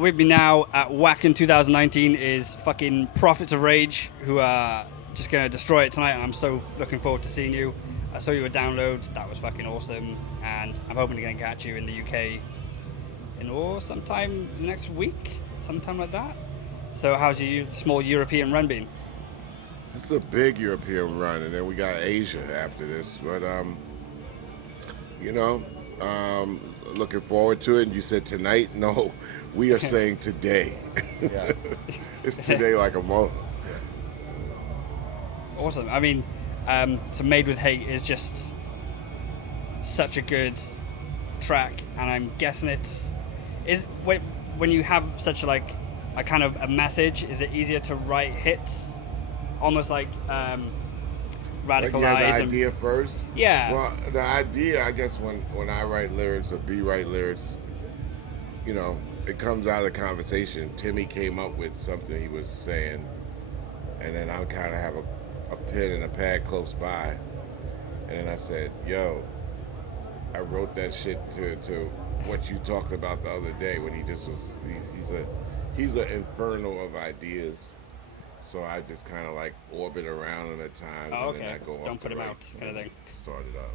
with me now at Wacken 2019 is fucking Prophets of Rage, who are just going to destroy it tonight, and I'm so looking forward to seeing you. I saw you at Download, that was fucking awesome, and I'm hoping to get catch you in the UK sometime next week, sometime like that. So how's your small European run been? It's a big European run, and then we got Asia after this. But looking forward to it. And you said tonight? No, we are saying today. Yeah. It's today like a moment. Awesome. I mean, so Made with Hate is just such a good track, and I'm guessing when you have such like a kind of a message, is it easier to write hits, almost like radicalize? Like the idea first. Yeah. Well, the idea, I guess, when I write lyrics or B write lyrics, it comes out of the conversation. Timmy came up with something he was saying, and then I kind of have a pen and a pad close by, and then I said, "Yo, I wrote that shit to what you talked about the other day when he just was. He's an inferno of ideas." So I just kind of like orbit around him at times, Oh, okay. and then I go off. Don't put him out, kind of thing. Start it up.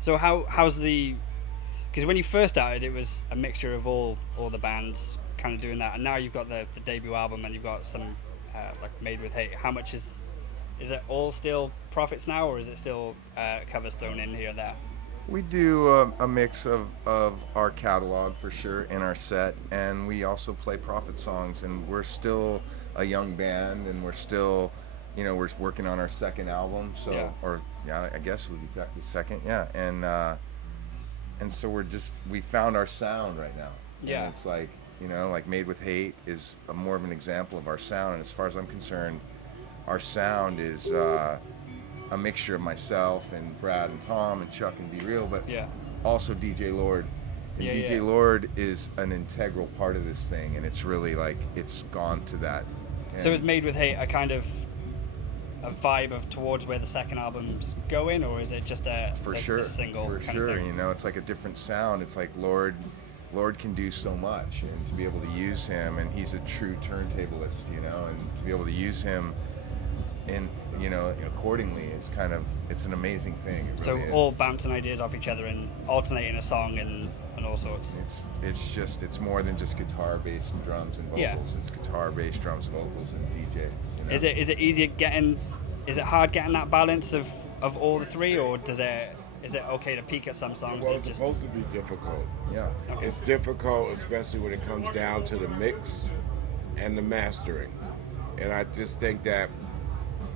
So how's the? Because when you first started, it was a mixture of all the bands kind of doing that, and now you've got the debut album, and you've got some like Made with Hate. How much is it all still Prophets now, or is it still covers thrown in here and there? We do a mix of our catalog for sure in our set, and we also play Prophet songs, and we're still a young band, and we're still, we're working on our second album, so I guess we'd be back to second, and so we found our sound right now. Yeah. And it's like, like Made with Hate is more of an example of our sound, and as far as I'm concerned, our sound is a mixture of myself and Brad and Tom and Chuck and Be Real, but also DJ Lord. And DJ Lord is an integral part of this thing, and it's really like it's gone to that. So it's Made with Hate a kind of a vibe of towards where the second album's going, or is it just a single for kind sure. of thing? It's like a different sound. It's like Lord can do so much, and to be able to use him, and he's a true turntablist, and to be able to use him in accordingly is it's an amazing thing. It really is. All bouncing ideas off each other and alternating a song and all sorts. It's more than just guitar, bass, and drums and vocals. Yeah. It's guitar, bass, drums, vocals, and DJ. Is it easier getting? Is it hard getting that balance of all the three, or is it okay to peak at some songs? Well, it's supposed to be difficult. Yeah. Okay. It's difficult, especially when it comes down to the mix and the mastering. And I just think that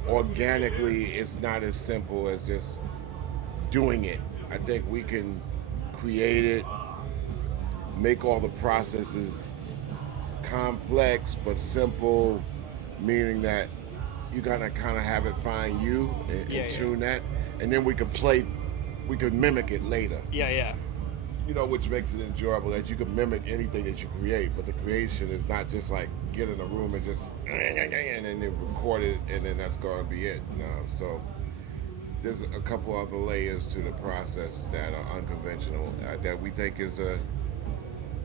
organically it's not as simple as just doing it. I think we can create it, make all the processes complex but simple, meaning that you gotta kind of have it find you and tune that, and then we could mimic it later. Yeah. Which makes it enjoyable, that you can mimic anything that you create, but the creation is not just like get in a room and just and then record it and then that's going to be it. No, so there's a couple other layers to the process that are unconventional that we think is a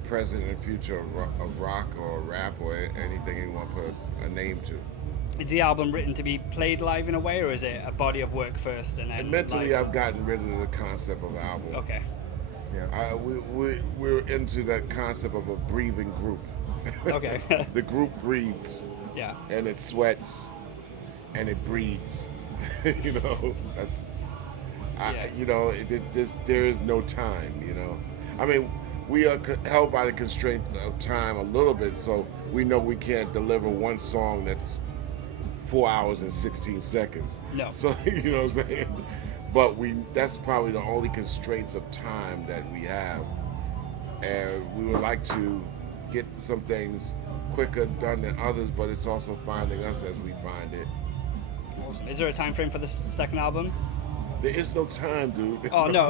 present and future of rock or rap or anything you want to put a name to. Is the album written to be played live in a way, or is it a body of work first and then? And mentally, live? I've gotten rid of the concept of album. Okay. Yeah. We're into that concept of a breathing group. Okay. The group breathes. Yeah. And it sweats, and it breathes. That's. There is no time. I mean, we are held by the constraint of time a little bit, so we know we can't deliver one song that's 4 hours and 16 seconds. No. So you know what I'm saying. But that's probably the only constraints of time that we have. And we would like to get some things quicker done than others, but it's also finding us as we find it. Awesome. Is there a time frame for the second album? There is no time, dude. Oh, no.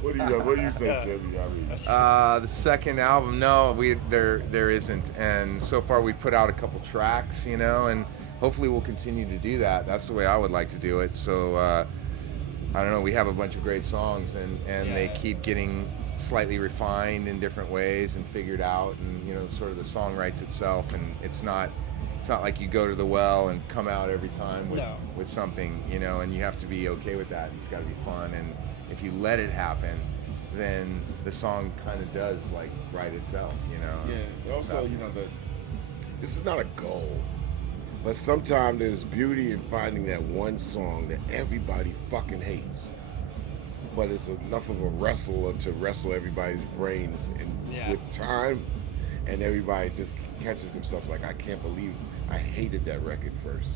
What do you say, Jimmy? I mean, the second album, no, there isn't. And so far we've put out a couple tracks, and hopefully we'll continue to do that. That's the way I would like to do it. So I don't know, we have a bunch of great songs, and they keep getting slightly refined in different ways and figured out, and you know, sort of the song writes itself, and it's not like you go to the well and come out every time with something, you know, and you have to be okay with that. It's got to be fun, and if you let it happen, then the song kind of does like write itself, you know. Yeah. Also, you know, this is not a goal, but sometimes there's beauty in finding that one song that everybody fucking hates, but it's enough of a wrestler to wrestle everybody's brains, and with time, and everybody just catches themselves like, I can't believe I hated that record first.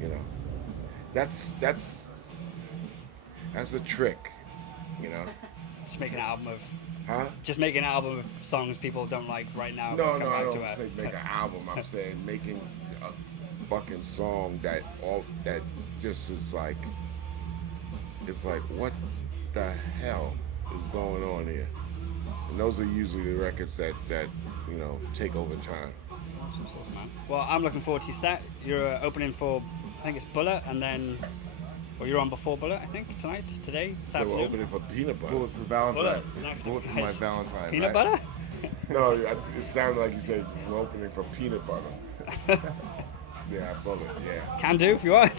You know, that's a trick. You know, Just make an album of. huh? Just make an album of songs people don't like right now. No, come I back don't to say it. make an album. I'm saying making a fucking song that just is like, it's like, what the hell is going on here? And those are usually the records that you know, take over time. Awesome sauce, man. Well, I'm looking forward to your set. You're opening for, I think it's Bullet, and then, or you're on before Bullet, I think, today, this So we're afternoon. opening for Peanut Butter. Bullet for Valentine. Bullet. Bullet for my Valentine. Peanut right? butter? No, it sounded like you said we're opening for Peanut Butter. Yeah, Bullet, yeah. Can do if you want.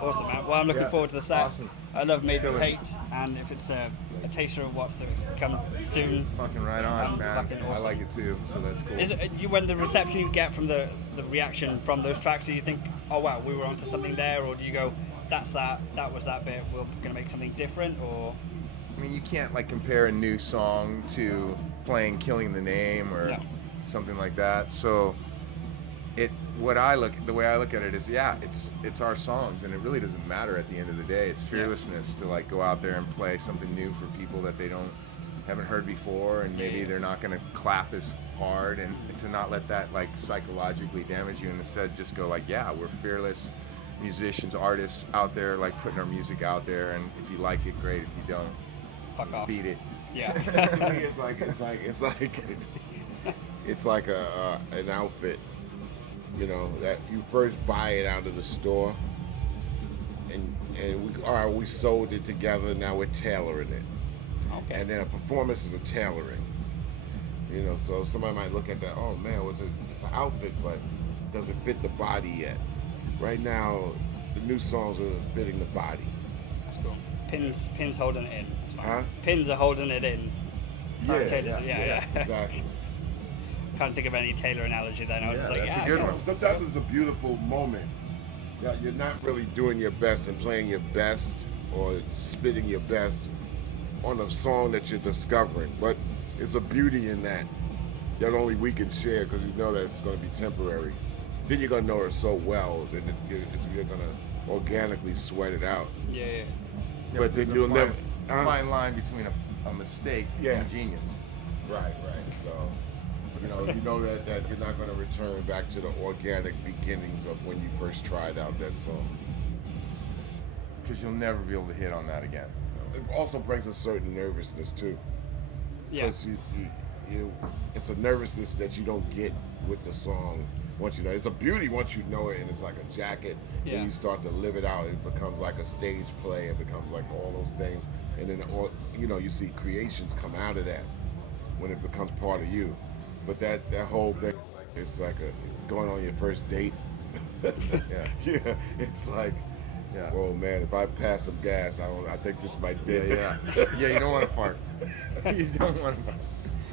Awesome, man. Well, I'm looking Yeah, forward to the set. awesome. I love Made with Killer. Hate, and if it's a taster of what's to come soon. Fucking right on, man. Fucking awesome. I like it too, so that's cool. Is it, when the reception you get from the reaction from those tracks, do you think, oh wow, we were onto something there, or do you go, that was that bit, we're gonna make something different, or? I mean, you can't like compare a new song to playing "Killing the Name" or No. something like that. So, the way I look at it is, it's our songs, and it really doesn't matter at the end of the day. It's fearlessness to like go out there and play something new for people that they haven't heard before, and maybe they're not gonna clap as hard, and to not let that like psychologically damage you, and instead just go like, yeah, we're fearless musicians, artists out there, like putting our music out there, and if you like it, great. If you don't, Fuck off. beat it. Yeah. To me, it's like an outfit. You know, that you first buy it out of the store, and we sold it together. Now we're tailoring it, Okay. and then a performance is a tailoring. You know, so somebody might look at that. Oh man, it's an outfit, but does it fit the body yet? Right now, the new songs are fitting the body. That's cool. Pins holding it in. That's fine. Huh? Pins are holding it in. Taylor's, yeah. Exactly. Can't think of any Taylor analogies. I know. It's Yeah, just like, that's a yeah, good I one. guess. Sometimes it's a beautiful moment. Yeah, you're not really doing your best and playing your best or spitting your best on a song that you're discovering, but it's a beauty in that only we can share, because you know that it's going to be temporary. Then you're going to know it so well that you're going to organically sweat it out. Yeah. Yeah, But then there's a you'll never. fine line between a mistake and genius. Right. So, you know that you're not going to return back to the organic beginnings of when you first tried out that song. Because you'll never be able to hit on that again. It also brings a certain nervousness too. Yeah. Because it's a nervousness that you don't get with the song once you know. It's a beauty once you know it, and it's like a jacket. Yeah. Then you start to live it out. It becomes like a stage play. It becomes like all those things, and then you see creations come out of that when it becomes part of you. But that whole thing, it's like going on your first date. Yeah. It's like, Yeah. oh man, if I pass some gas, I think this might did. Yeah. You don't want to fart. You don't want to fart.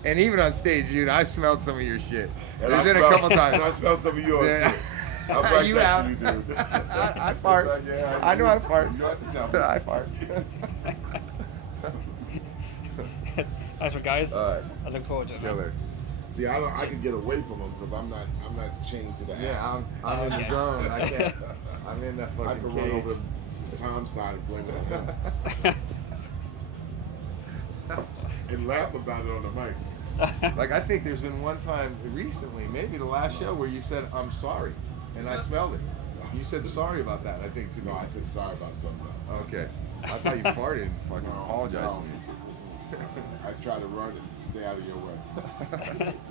And even on stage, dude, I smelled some of your shit. And There's been a couple And I times. smell some of yours Yeah. too. I'm right You next have. to you, dude. I fart. Yeah, I know I fart. You don't have to tell me. I fart. Nice one, guys. All right. I look forward to it. man. Killer. See, I can get away from them because I'm not chained to the axe. Yeah, I'm in the zone. I can't. I'm in that I fucking can run cage. over Tom's side and blame it on him. And laugh about it on the mic. Like, I think there's been one time recently, maybe the last show, where you said, "I'm sorry," and I smelled it. You said sorry about that, I think, to me. No, I said sorry about something else. Okay. I thought you farted and fucking No, apologized no. to me. I was trying to run it, stay out of your way.